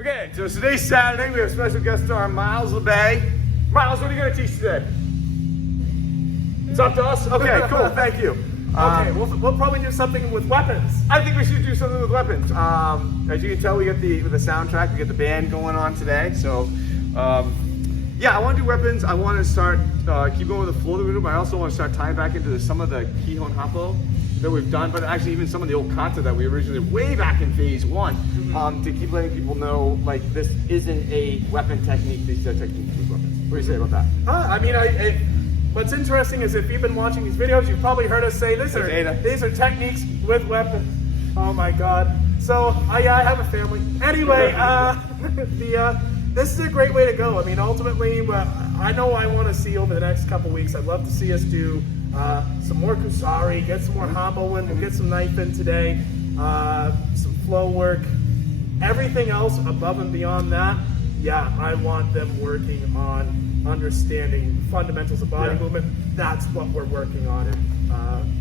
Okay, so today's Saturday. We have special guest star Miles LeBay. Miles, what are you going to teach today? It's up to us? Okay, cool. Thank you. Okay, we'll probably do something with weapons. I think we should do something with weapons. As you can tell, we get the soundtrack. We get the band going on today. So, yeah, I want to do weapons. I want to start keep going with the flow that we do, but I also want to start tying back into some of the Kihon Hapo that we've done, but actually even some of the old kata that we originally way back in phase one, to keep letting people know like this isn't a weapon technique. These are techniques with weapons. What do you say about that? I mean, what's interesting is if you've been watching these videos, you've probably heard us say these are techniques with weapons. Oh my God. So I have a family. Anyway, this is a great way to go. I mean, ultimately, I know I want to see over the next couple weeks. I'd love to see us do some more Kusari, get some more Hambo in, we'll get some knife in today, some flow work. Everything else above and beyond that, yeah, I want them working on understanding fundamentals of body movement. That's what we're working on.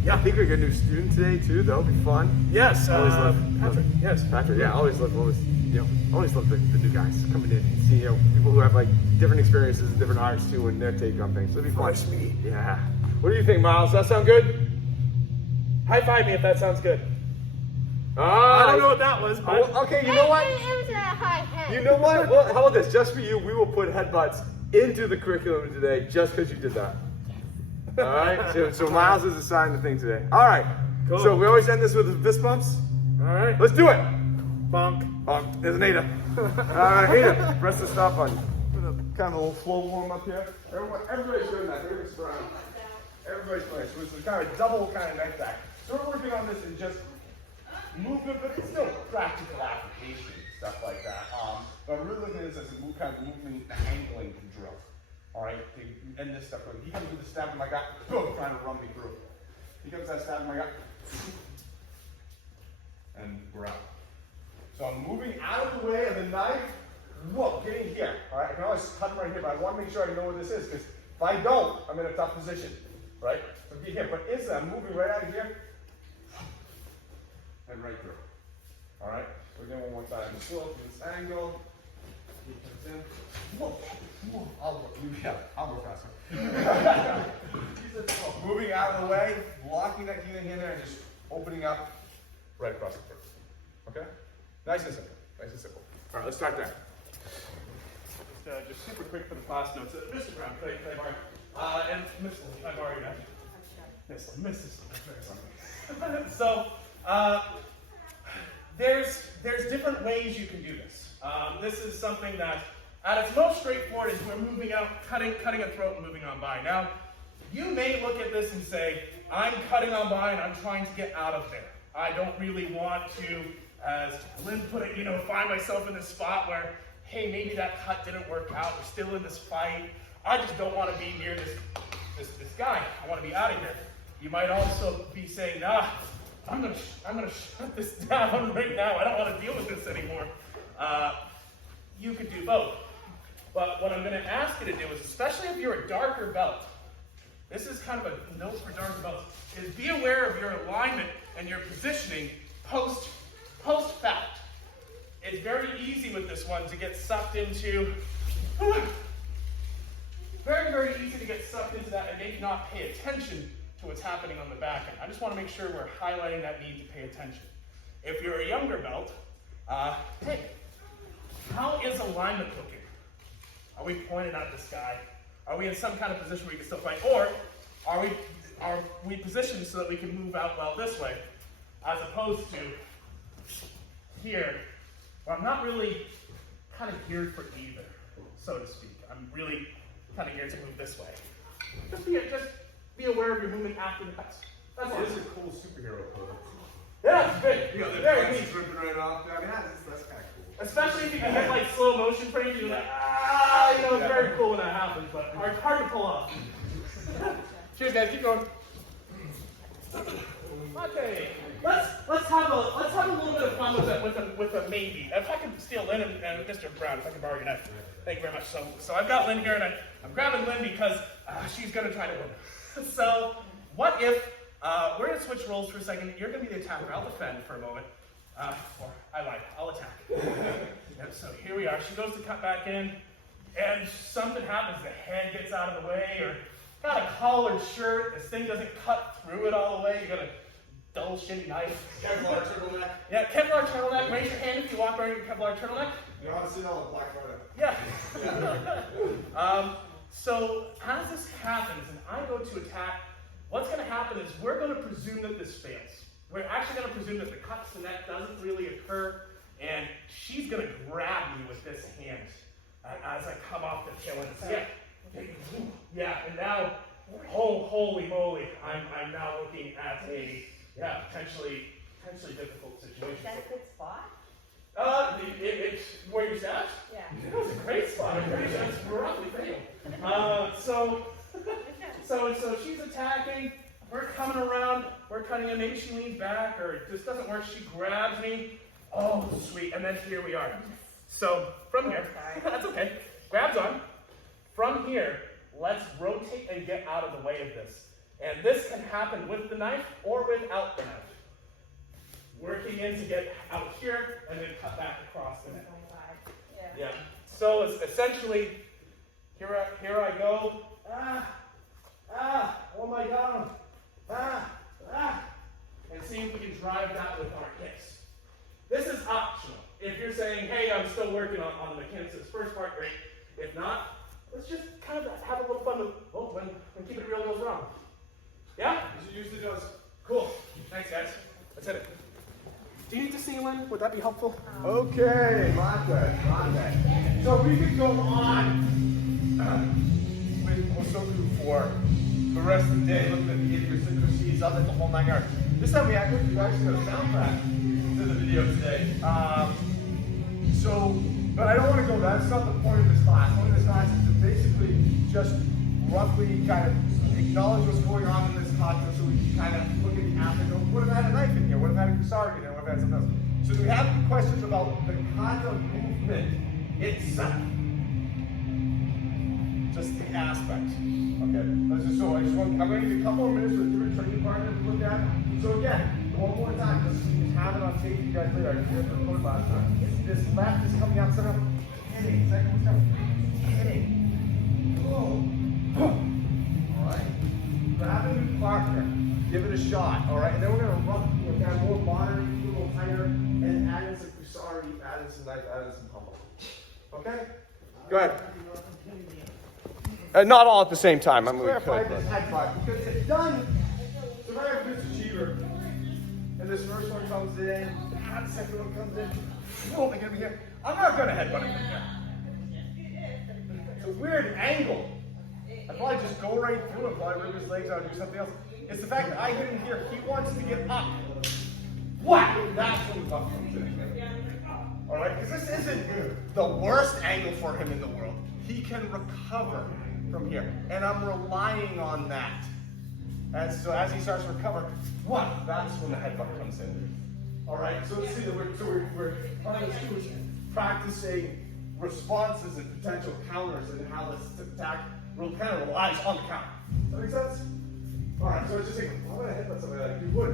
Yeah, I think we get a new student today too. That'll be fun. Yes, Patrick. Yes, Patrick. Yeah, always love the new guys coming in and see people who have like different experiences and different arts too, and their take on things. It'll be fun. Me. Yeah. What do you think, Miles? Does that sound good? High five me if that sounds good. I don't know what that was. But... Okay, you know what? It was a high head. You know what? Well, how about this? Just for you, we will put headbutts into the curriculum today just because you did that. All right? So Miles is assigned the thing today. All right. Cool. So we always end this with fist bumps. All right. Let's do it. Bonk. Bonk. There's Anita. All right, Anita, press the stop button. Put a kind of a little flow warm up here. Everybody's doing that. Everybody's around. Everybody's playing. So it's kind of a double kind of knife back. So we're working on this in just movement, but it's still practical application, stuff like that. But I'm really looking at this as a kind of movement angling drill. All right, to end this stuff. He comes with the stab in my gut, boom, trying to run me through. He comes with that stab in my gut, and we're out. So I'm moving out of the way of the knife. Whoa, getting here. All right, I can always cut him right here, but I want to make sure I know where this is, because if I don't, I'm in a tough position. Right? So get here, but I'm moving right out of here and right through. All right? We're doing one more time. Slow up to this angle. He comes in. Whoa. Whoa. I'll go faster. Moving out of the way, blocking that healing in there, and just opening up right across the throat. Okay? Nice and simple. Nice and simple. All right, let's start there. Just super quick for the class notes. Mr. Brown, can I borrow? And Miss Lee, I borrow your knife. Mrs. So, there's different ways you can do this. This is something that, at its most straightforward, is we're moving out, cutting a throat and moving on by. Now, you may look at this and say, I'm cutting on by and I'm trying to get out of there. I don't really want to, as Lynn put it, find myself in this spot where, hey, maybe that cut didn't work out. We're still in this fight. I just don't want to be near this guy. I want to be out of here. You might also be saying, I'm gonna shut this down right now. I don't want to deal with this anymore. You could do both. But what I'm going to ask you to do is, especially if you're a darker belt, this is kind of a note for darker belts, is be aware of your alignment and your positioning post-fact. It's very easy with this one to get sucked into, very, very easy to get sucked into that and maybe not pay attention to what's happening on the back end. I just want to make sure we're highlighting that need to pay attention. If you're a younger belt, hey, how is alignment looking? Are we pointed at this guy? Are we in some kind of position where we can still fight? Or are we positioned so that we can move out well this way, as opposed to here, where I'm not really kind of geared for either, so to speak. I'm really kind of geared to move this way. Just be aware of your movement after the cuts. That's it. This is a cool superhero pose. Yeah, it's good. Very neat. Ripping right off. I mean, that's kind of cool. Especially if you can get like slow motion frames, you're like, it's very cool when that happens, but hard to pull off. Cheers, guys. Keep going. Okay, let's have a little bit of fun with a maybe. If I can steal Lynn and Mr. Brown, if I can borrow your knife. Thank you very much. So I've got Lynn here, and I'm grabbing Lynn because she's gonna try to win. So what if we're gonna switch roles for a second? You're gonna be the attacker. I'll defend for a moment. Or I lied, I'll attack. Yep, so here we are. She goes to cut back in, and something happens. The head gets out of the way, or got a collared shirt. This thing doesn't cut through it all the way. You got a dull, shitty knife. Kevlar turtleneck. Yeah, Kevlar turtleneck. Raise your hand if you walk wearing a Kevlar turtleneck. You know how to see all the black photo. Yeah. So as this happens, and I go to attack, what's going to happen is we're going to presume that this fails. We're actually going to presume that the cut to the neck doesn't really occur, and she's going to grab me with this hand as I come off the tail end. Yeah, and now, holy moly, I'm now looking at a potentially difficult situation. Is that a good spot? It's where you're stabbed? Yeah. It was a great spot. I'm pretty sure it's roughly fatal. So she's attacking. We're coming around. We're cutting in. Maybe she leans back, or it just doesn't work. She grabs me. Oh, sweet. And then here we are. So from here, that's okay. Grabs on. From here, let's rotate and get out of the way of this. And this can happen with the knife or without the knife. Working in to get out here and then cut back across the neck. Yeah. So it's essentially, here I go. Oh my God. And see if we can drive that with our hips. This is optional. If you're saying, hey, I'm still working on the mechanics of this first part, great. If not, let's just kind of have a little fun with, when keep it real goes wrong. Yeah? As it usually does. Cool. Thanks, guys. Let's hit it. Do you need to see Lynn? Would that be helpful? Okay, Monte. So we could go on with Hosoku for the rest of the day, looking at the idiosyncrasies of it, the whole 9 yards. This time we actually got a soundtrack to the video today. But I don't want to go there. That's not the point of this class. The point of this class is to basically just roughly kind of acknowledge what's going on in this costume so we can kind of look at the app and go, what if I had a knife in here? What if I had a Kusari in here? What if I had something else? So do we have any questions about the kind of movement itself? Just the aspects. Okay. I'm going to give you a couple of minutes with different training partners to look at. So again, one more time, just so you have it on tape, you guys later. I did the code last time. This left is coming out center. Hitting. Second one's coming. Hitting. Whoa. Alright. Grab a new partner. Give it a shot. Alright. And then we're going to rough, kind of more modern, a little tighter, and add in some Kusari, add in some knife, add in some pummel. Okay? Go ahead. Not all at the same time. I'm going to clarify this headbutt because it's done. So if I have this achiever, and this first one comes in, and the second one comes in, boom, they're going to be here. I'm not going to headbutt him here. It's a weird angle. I'd probably just go right through him, probably rip his legs out or do something else. It's the fact that I hit him here. He wants to get up. Whack! That's when the buck comes in. Alright? Because this isn't the worst angle for him in the world. He can recover from here. And I'm relying on that. And so as he starts to recover, that's when the headbutt comes in. Alright, so let's see that we're part of this too is practicing responses and potential counters and how this attack kind of relies on the counter. Does that make sense? Alright, so it's just saying, I'm gonna headbutt something like that. You would.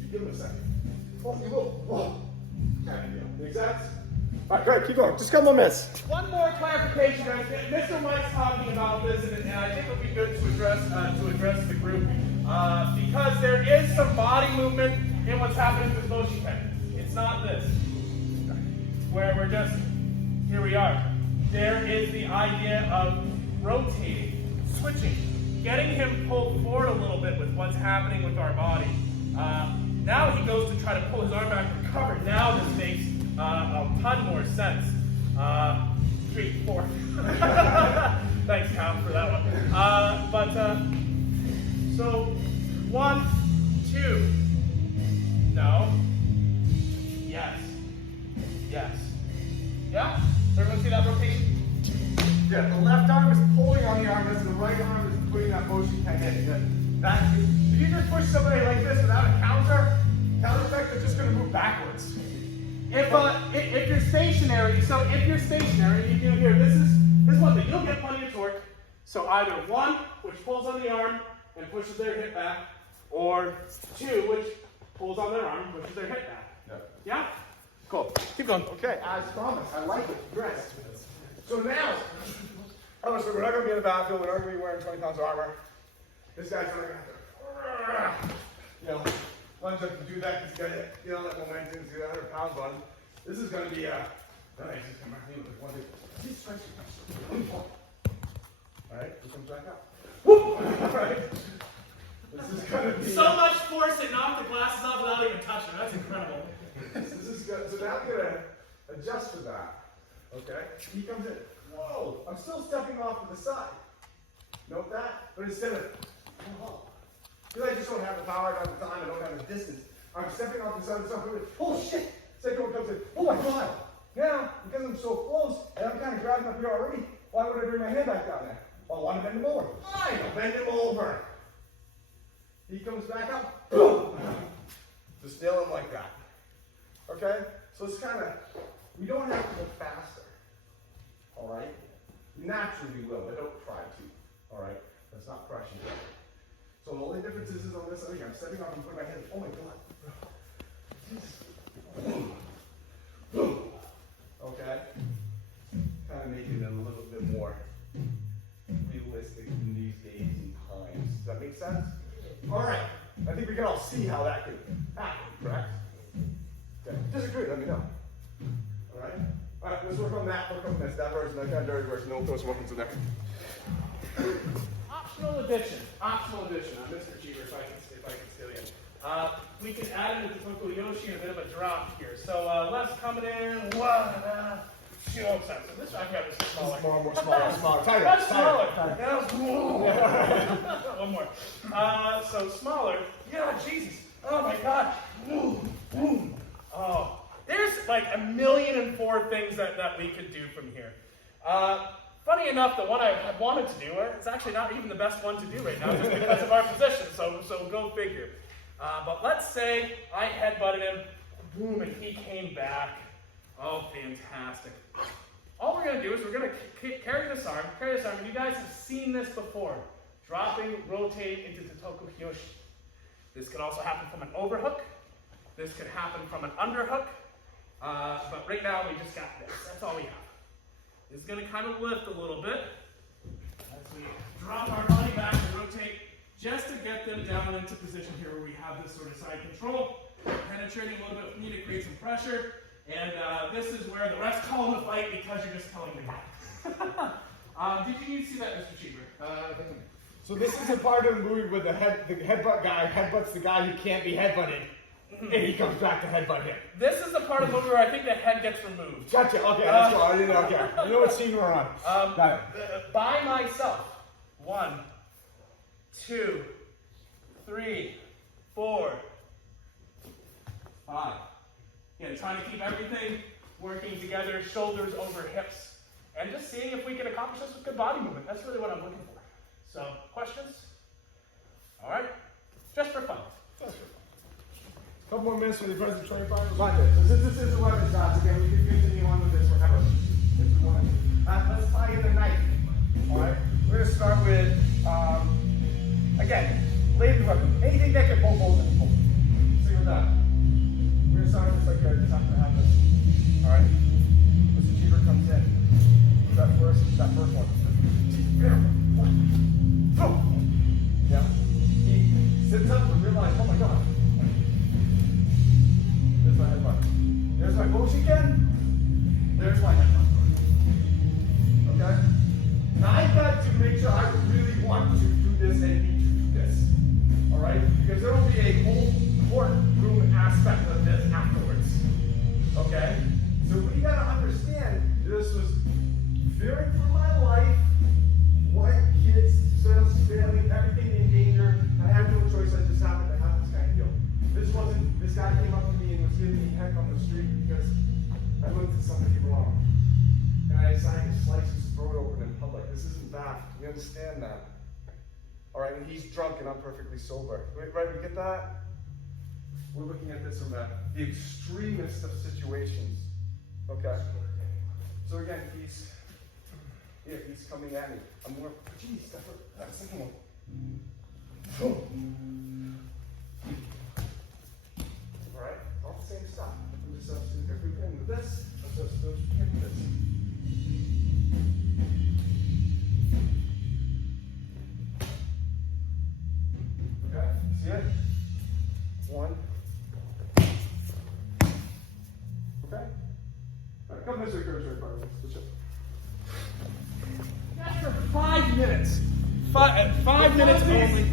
You give him a second. Oh, you will. Whoa. Kind of deal. Make sense? Alright, go ahead, keep going. Just a couple of minutes. One more clarification, guys. Mr. Mike's talking about this, and I think it would be good to address the group because there is some body movement in what's happening with motion pen. It's not this, where we're just here we are. There is the idea of rotating, switching, getting him pulled forward a little bit with what's happening with our body. Now he goes to try to pull his arm back and recover. Now this makes a ton more sense. 3, 4. Thanks, Cal, for that one. So 1, 2. No. Yes. Yes. Yeah? Everyone see that rotation? Yeah, the left arm is pulling on the arm as the right arm is putting that motion pen in. If you just push somebody like this without a counter effect, they're just going to move backwards. If you're stationary, you do here. This is one thing. You'll get plenty of torque. So either 1, which pulls on the arm and pushes their hip back, or 2, which pulls on their arm and pushes their hip back. Yeah. Yeah? Cool. Keep going. Okay, as promised. I like it. Congrats. So now, obviously, we're not going to be in the battlefield. We're not going to be wearing 20 pounds of armor. This guy's not going to have to, lunge up and do that because he's got, that momentum. He's got 100 pounds on him. This is going to be nice. Just come back in with one thing. All right, he comes back up. Woo! All right. This is going to be So much force it knocked the glasses off without even touching. That's incredible. This is good. So now I'm going to adjust for that. Okay? He comes in. Whoa! I'm still stepping off to the side. Note that? But instead of, because I just don't have the power, I don't have the time, I don't have the distance. I'm stepping off to the side of the side. Oh shit! Second one comes in. Oh my god! Now, because I'm so close, and I'm kind of grabbing up here already, why would I bring my hand back down there? Well, I want to bend him over. Fine, I'll bend him over. He comes back up. Boom! Just nail him like that. Okay? So it's kind of, we don't have to go faster. Alright? Naturally will, but don't try to. Alright? That's not crushing it. So the only difference is on this other here. I'm stepping off and putting my hand, oh my god. Boom. Boom. Okay? Kind of making it a little bit more realistic in these days and times. Does that make sense? Alright. I think we can all see how that could happen, correct? Okay. Disagree, let me know. Alright? Alright, let's work on that, work on this. That version, that kind of dirty version. Don't throw some weapons in there. Optional addition. Optional addition. I'm Mr. Cheever, if I can steal you. We can add in the Hosoku Yoshi and a bit of a drop here. So Les coming in. One. Oh, sorry. So this I got this smaller. Smaller. Tighter. That's smaller. Yeah, one more. So smaller. Yeah, Jesus. Oh my God. Oh, there's like 1,000,004 things that we could do from here. Funny enough, the one I had wanted to do, it's actually not even the best one to do right now, just because of our position. So go figure. But let's say I headbutted him, boom, and he came back. Oh, fantastic. All we're going to do is we're going to carry this arm, and you guys have seen this before. Dropping, rotate into Hosoku Yoshi. This could also happen from an overhook. This could happen from an underhook. But right now, we just got this. That's all we have. This is going to kind of lift a little bit as we drop our body back and rotate just to get them down into position here where we have this sort of side control, penetrating a little bit for me to create some pressure. And this is where the refs call him to fight because you're just telling them. Did you see that, Mr. Cheever? So this is a part of the movie where the headbutt guy headbutts the guy who can't be headbutted, and he comes back to headbutt him. This is the part of the movie where I think the head gets removed. Gotcha. Okay, that's cool. I didn't know. Okay, I know what scene we're on. Got it. By myself. 1, 2, 3, 4, 5. Again, trying to keep everything working together, shoulders over hips, and just seeing if we can accomplish this with good body movement. That's really what I'm looking for. So, questions? All right, just for fun. Couple more minutes for the present training partners. Like this. So since this is the weapon shots, again, we can continue on with this whenever if we want. Let's tie in the knife. All right. We're gonna start with again, laser weapon. Anything that can pull holes in people. See with that. We're gonna start just like here. Just not gonna have this. All right. Mr. Cheever comes in. That first one. Yeah. He sits up and realizes, oh my god. There's my headbutt. There's my motion again. There's my headbutt. Okay? Now I've got to make sure I really want to do this and need to do this. Alright? Because there will be a whole courtroom aspect of this afterwards. Okay? So we gotta understand this was fearing for my life, white kids, sales, family, everything in danger. I had no choice, I just happened to have this kind of deal. This guy came up to me and was giving me heck on the street because I looked at somebody wrong. And I decided to slice his throat open in public. This isn't that. We understand that. Alright, and he's drunk and I'm perfectly sober. Right, we get that? We're looking at this from the extremist of situations. Okay? So again, he's coming at me. I'm more, geez, that's the second one. Alright, all the same stuff. this. Let's hit this. Okay, see it? One. Okay. All right, come this way, Curtis, right, let's jump. That's for 5 minutes. 5 minutes only.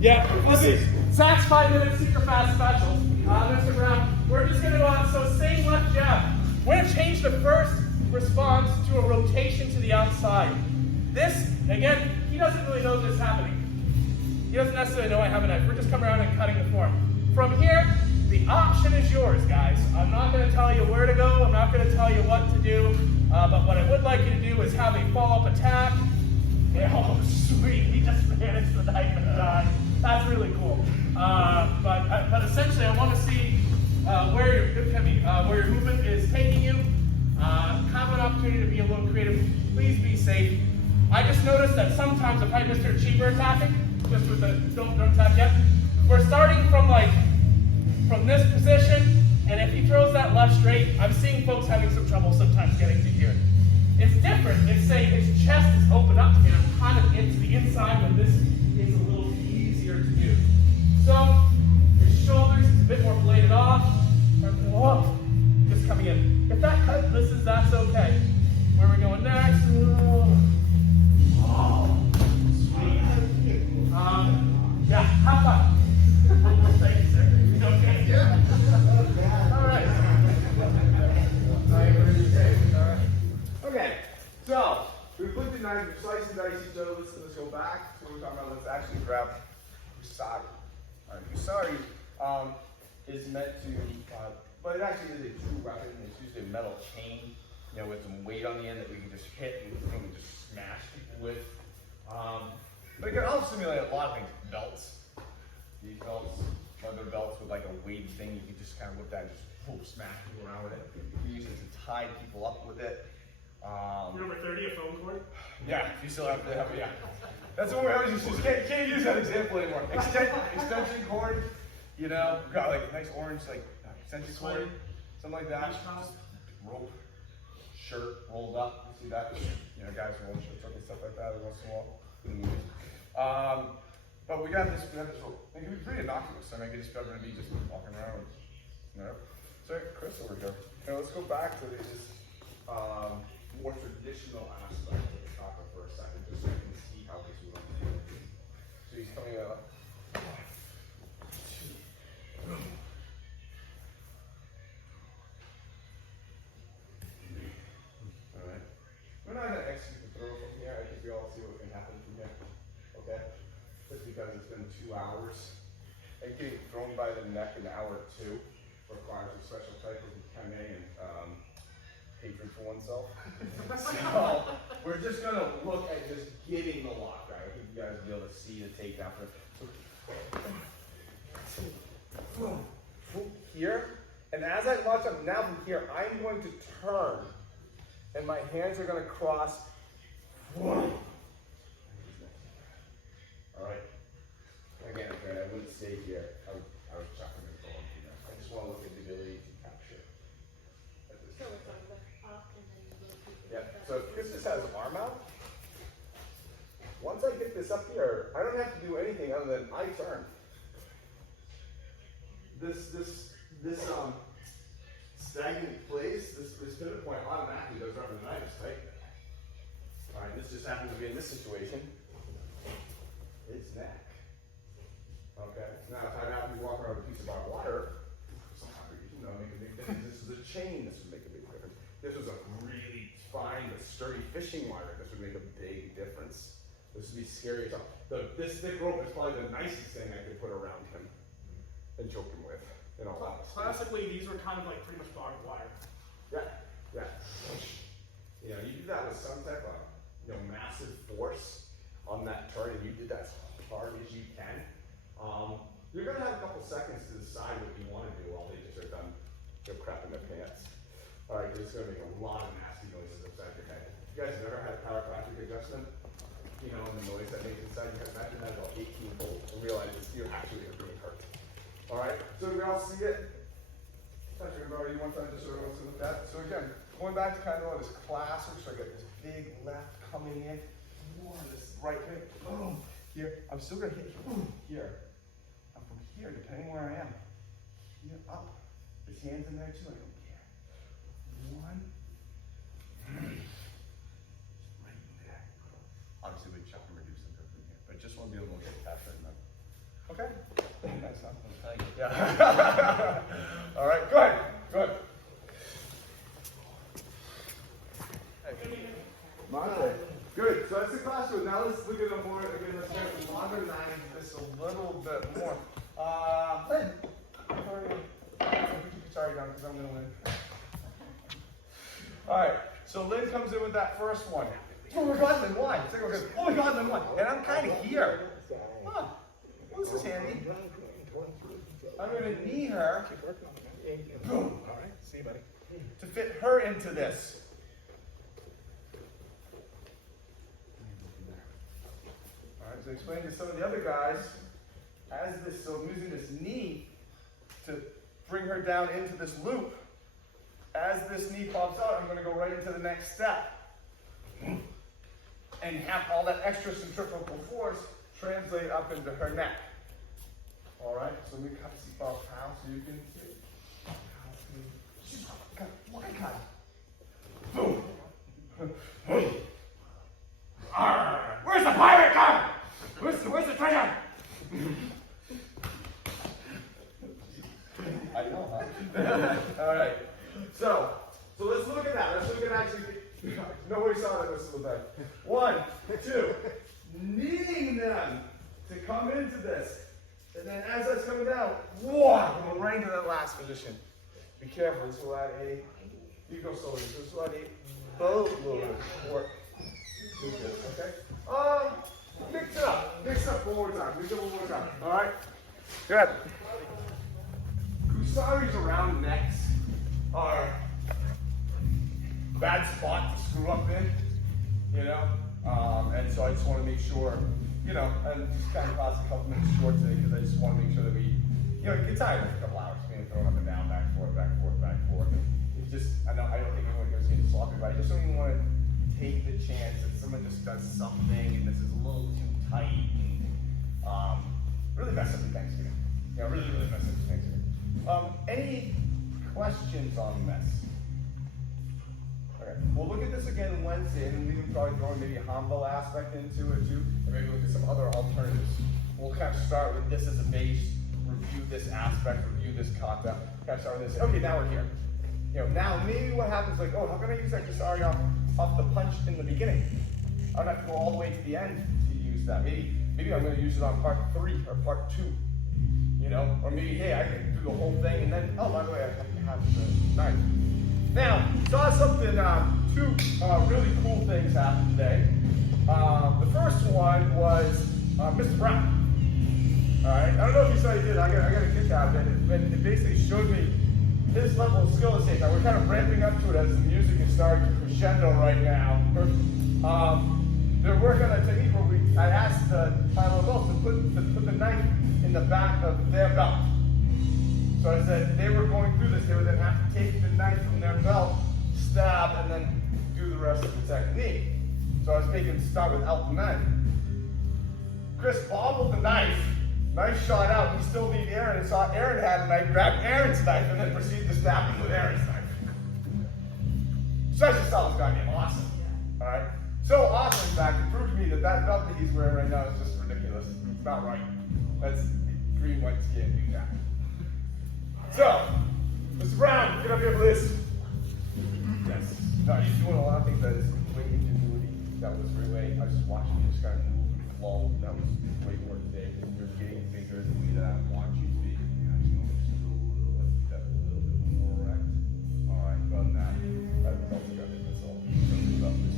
Yeah, this is Zach's 5 minute super fast special. Mr. Brown, we're just going to so same left jab. We're going to change the first response to a rotation to the outside. This, again, he doesn't really know this is happening. He doesn't necessarily know I have a knife. We're just coming around and cutting the form. From here, the option is yours, guys. I'm not going to tell you where to go. I'm not going to tell you what to do. But what I would like you to do is have a follow-up attack. Oh, sweet. He just managed the knife and died. That's really cool. But essentially, I want to see where your movement is taking you. Have an opportunity to be a little creative. Please be safe. I just noticed that sometimes if I Mr. Cheaper attacking, just with the don't attack yet, we're starting from this position, and if he throws that left straight, I'm seeing folks having some trouble sometimes getting to here. It's different if, say, his chest is open up and I'm kind of into the inside when this is a little easier to do. So, his shoulders is a bit more bladed off, just coming in. If that cut misses, that's okay. Where are we going next? Oh, sweet. Yeah, have fun. Thank you, sir. Okay. Yeah. All right. Okay, so we put the knife, we're slicing and dicing, so let's go back to what we're talking about. Let's actually grab Kusari. All right, Kusari is meant to, but it actually is a true weapon. It's usually a metal chain, with some weight on the end that we can just hit and really just smash people with. But it can also simulate a lot of things. Belts. These belts, leather belts with like a weighted thing, you can just kind of whip that and just smash people around with it. You can use it to tie people up with it. Number 30, a phone cord? Yeah, if you still have to have it, yeah. That's what we always use. You can't use that example anymore. Extension cord, we've got like nice orange extension cord, something like that. Rope, shirt rolled up. You see that? Guys roll shirts up and stuff like that every once in a while. But we got this rope. It can be pretty innocuous. I mean, it could just be just walking around. So Chris over here. Let's go back to this more traditional aspect of the chakra for a second, just so you can see how this will unfold. So he's coming up. Alright. We're not going to execute the throw from here. I think we all see what can happen from here. Okay? Just because it's been 2 hours. And getting thrown by the neck an hour or two requires a special type of kame and hatred for oneself. So we're just gonna look at just getting the lock right. I think you guys will be able to see the takedown. Here, and as I launch up now from here, I'm going to turn, and my hands are gonna cross. All right. Again, I wouldn't stay here. I would chuck them and go on. I just want to look at the ability to capture. Yeah, so if Chris just has arm out, once I get this up here, I don't have to do anything other than I turn. This stagnant place, this pivot point automatically goes over the knife, right? All right, this just happens to be in this situation. It's neck. Okay, now if I happen to walk around with a piece of barbed water, make a big difference. This is a chain, this would make a big difference. This was a really fine but sturdy fishing wire, this would make a big difference. This would be scary. This thick rope is probably the nicest thing I could put around him and choke him with, in all honesty. Classically, these were kind of like pretty much barbed wire. Yeah. You do that with some type of massive force on that turn, and you did that as hard as you can. You're going to have a couple seconds to decide what you want to do while they just are done crapping their pants. All right, it's going to make a lot of nasty noises inside your head. You guys have ever had a chiropractic adjustment? And the noise that makes inside your head. Imagine that about 18 volts and realize you're actually going to hurt. All right, so we all see it? touching her already one time just so everyone can look at that. So again, going back to kind of this classic, so I got this big left coming in, this right hip, boom, here. I'm still gonna hit here. And from here, depending where I am, here up. His hands in there too, I don't care. One, right in there. Obviously we check and reduce the curve from here, but just want to be able to get past right now. Okay? Nice, huh? Yeah. All right, good, good. Monte. Good, so that's the classroom. Now let's look at the more, again, let's start to modernize this a little bit more. Lynn. Sorry, down because I'm going to win. All right, so Lynn comes in with that first one. Oh my God, Lynn, why? Oh my God, Lynn, why? And I'm kind of here. Huh. Well, this is handy. I'm going to knee her. Boom. All right, see you, buddy. To fit her into this. All right, so explain to some of the other guys, as this, so I'm using this knee to bring her down into this loop. As this knee pops out, I'm going to go right into the next step. And have all that extra centrifugal force translate up into her neck. All right, so we cut some off how so you can see. Why cut? Boom. Where's the pirate gun? Where's the treasure? I know, huh? All right. So let's look at that. Let's look at actually. Nobody saw that whistle there. 1, 2. Kneading them to come into this. And then as that's coming down, whoa, we're right into that last position. Be careful. This will add a. You go slowly. This will add a boatload of work. Do this, okay? Mix it up. Mix it up one more time. Mix it one more time. All right? Good. Kusaris around necks are a bad spot to screw up in, you know? And so I just want to make sure, you know, and just kind of pause a couple minutes short today because I just want to make sure that we, you know, get tired of a couple hours, being thrown up and down, back and forth, back and forth, back and forth. And it's just, I don't think anyone here is getting sloppy, but I just don't even want to take the chance that someone just does something and this is a little too tight and really mess up your Thanksgiving. You know, really mess up your Thanksgiving. Any questions on this? Okay, we'll look at this again Wednesday, and we can probably throw maybe a humble aspect into it too, and maybe look at some other alternatives. We'll kind of start with this as a base, review this aspect, review this concept, kind of start with this. Okay, now we're here. You know, now maybe what happens like, oh, how can I use that Kusari off the punch in the beginning? I don't have to go all the way to the end to use that. Maybe I'm going to use it on part 3 or part 2. You know, or maybe, hey, I can do the whole thing, and then, oh, by the way, I have to have the knife. Now, saw something, 2 really cool things happen today. The first one was Mr. Brown. All right, I don't know if you saw he did. I got a kick out of it. It basically showed me his level of skill is now. We're kind of ramping up to it as the music is starting to crescendo right now. They're working on a technique where I asked the pilot both to put the knife in the back of their belt. So I said they were going through this, they would then have to take the knife from their belt, stab, and then do the rest of the technique. So I was making start without the knife. Chris bobbled the knife shot out, he still beat Aaron, and saw Aaron had a knife, grabbed Aaron's knife, and then proceeded to stab him with Aaron's knife. So I just thought it was goddamn awesome. Alright? So awesome, in fact, it proved to me that that belt that he's wearing right now is just ridiculous. It's not right. That's green, white skin, do that. So, Mr. Brown, get up here, please. Yes. No, you're doing a lot of things that is great ingenuity. That was really, I was just watching you just kind of move and flow. That was great work today. You're getting bigger the way that I want you to be. I just know it's still a little bit more erect. All right, done that. That's all we got. That's all. Something about this.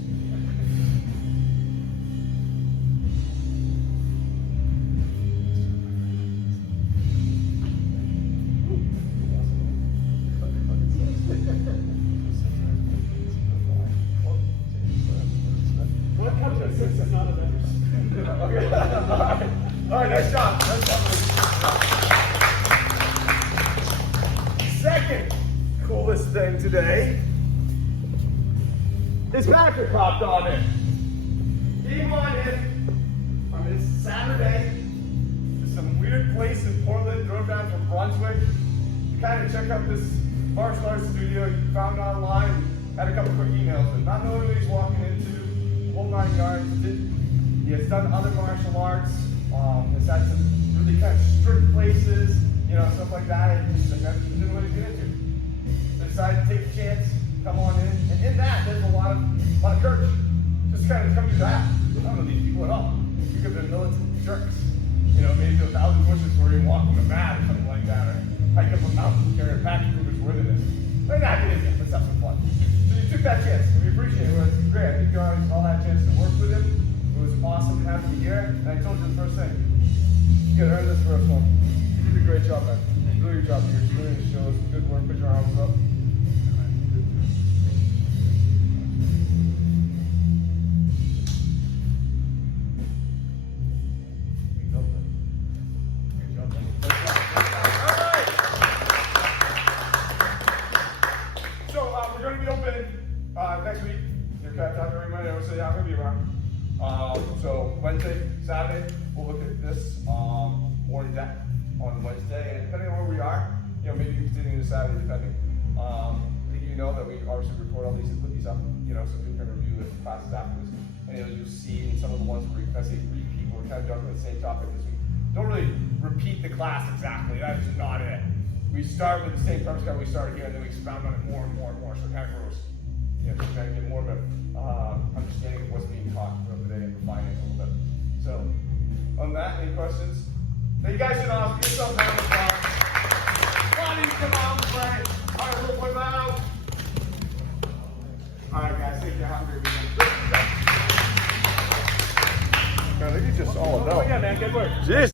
All right, nice job. Nice job. Second coolest thing today is Patrick hopped on in. Came on in on this Saturday to some weird place in Portland, drove down from Brunswick to kind of check out this martial arts studio he found online. Had a couple quick emails, but not knowing what he's walking into, whole 9 yards. He has done other martial arts, has had some really kind of strict places, you know, stuff like that. And he's like, that's really what he's getting into. So decided to take a chance, come on in, and in that there's a lot of courage. Just kind of come to that. I don't know these people at all. You could have been militant jerks. You know, maybe do 1,000 pushes where you walk on a mat or something like that, or hike up a mountain, carry a pack to prove his worthiness. But not getting it, let's have some fun. So you took that chance, and we appreciate it. It was great. I think you all had a chance to work with him. It was awesome to have him here. And I told you the first thing, you gotta earn this for us one. You did a great job, man. Really good job here. Really good shows. Good work. Put your arms up. Next week, you're capped out every Monday. I would say I'm gonna be around. So Wednesday, Saturday, we'll look at this more in depth on Wednesday, and depending on where we are, you know, maybe continuing to Saturday, depending. I think you know that we obviously record all these and put these up, you know, so people can review the classes afterwards. And you'll see in some of the ones where I say repeat, we're kind of talking about the same topic this week. Don't really repeat the class exactly. That is not it. We start with the same premise that we started here, and then we expound on it more and more and more. So it kind of grows. You know, to kind of get more of an understanding of what's being taught throughout the day and refine it a little bit. So, on that, any questions? Now you guys should give yourself a round of applause. Bodies come out and play. All right, we'll put that out. All right, guys, take your hungry weekend. I think you just all know. Oh, yeah, man, good work. Jeez.